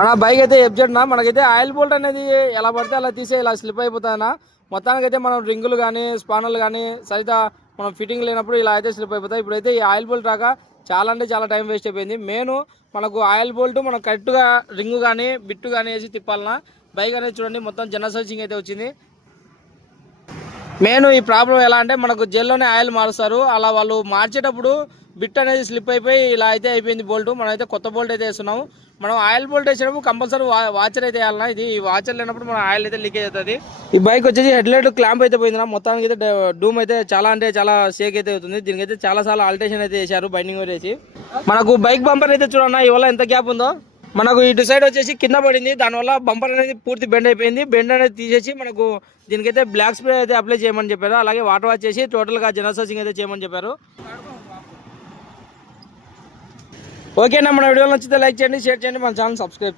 అన్న బైక్ అయితే ఎబ్జెడ్నా మనకైతే ఆయిల్ బోల్ట్ అనేది ఎలా పడితే అలా తీసే ఇలా స్లిప్ అయిపోతాయన్నా. మొత్తానికైతే మనం రింగులు కానీ స్పానర్లు కానీ సరిగ్గా మనం ఫిట్టింగ్ లేనప్పుడు ఇలా అయితే స్లిప్ అయిపోతాయి. ఇప్పుడైతే ఈ ఆయిల్ బోల్ట్ రాక చాలా అంటే చాలా టైం వేస్ట్ అయిపోయింది. మెయిన్ మనకు ఆయిల్ బోల్ట్ మనం కరెక్ట్గా రింగు కానీ బిట్టు కానీ వేసి తిప్పాలన్నా. బైక్ అనేది చూడండి మొత్తం జనరల్ సర్వీసింగ్ అయితే వచ్చింది. మెయిన్ ఈ ప్రాబ్లం ఎలా అంటే మనకు జెల్లోనే ఆయిల్ మారుస్తారు, అలా వాళ్ళు మార్చేటప్పుడు బిట్ అనేది స్లిప్ అయిపోయి ఇలా అయితే అయిపోయింది బోల్ట్. మనం అయితే కొత్త బోల్ట్ అయితే వేస్తున్నాము. మనం ఆయిల్ బోల్ట్ వేసినప్పుడు కంపల్సరీ వాచర్ అయితే వేయాలన్నా. ఇది ఈ వాచర్ లేనప్పుడు మన ఆయిల్ అయితే లీకేజ్ అవుతుంది. ఈ బైక్ వచ్చేసి హెడ్ లైట్ క్లాంప్ అయితే పోయింది. మొత్తానికి అయితే డూమ్ అయితే చాలా అంటే చాలా షేక్ అయితే అవుతుంది. దీనికైతే చాలా సార్లు ఆల్టరేషన్ అయితే చేశారు బైండింగ్ వేసి. మనకు బైక్ బంపర్ అయితే చూడన్నా ఇవాళ ఎంత గ్యాప్ ఉందో. మనకు ఇటు సైడ్ వచ్చేసి కింద పడింది, దానివల్ల బంపర్ అనేది పూర్తి బెండ్ అయిపోయింది. బెండ్ అనేది తీసేసి మనకు దీనికైతే బ్లాక్ స్ప్రే అయితే అప్లై చేయమని చెప్పారు. అలాగే వాటర్ వాష్ చేసి టోటల్గా జనరల్ సర్వీసింగ్ అయితే చేయమని చెప్పారు. ఓకేనా, మన వీడియో నచ్చితే లైక్ చేయండి, షేర్ చేయండి, మన ఛానల్ సబ్స్క్రైబ్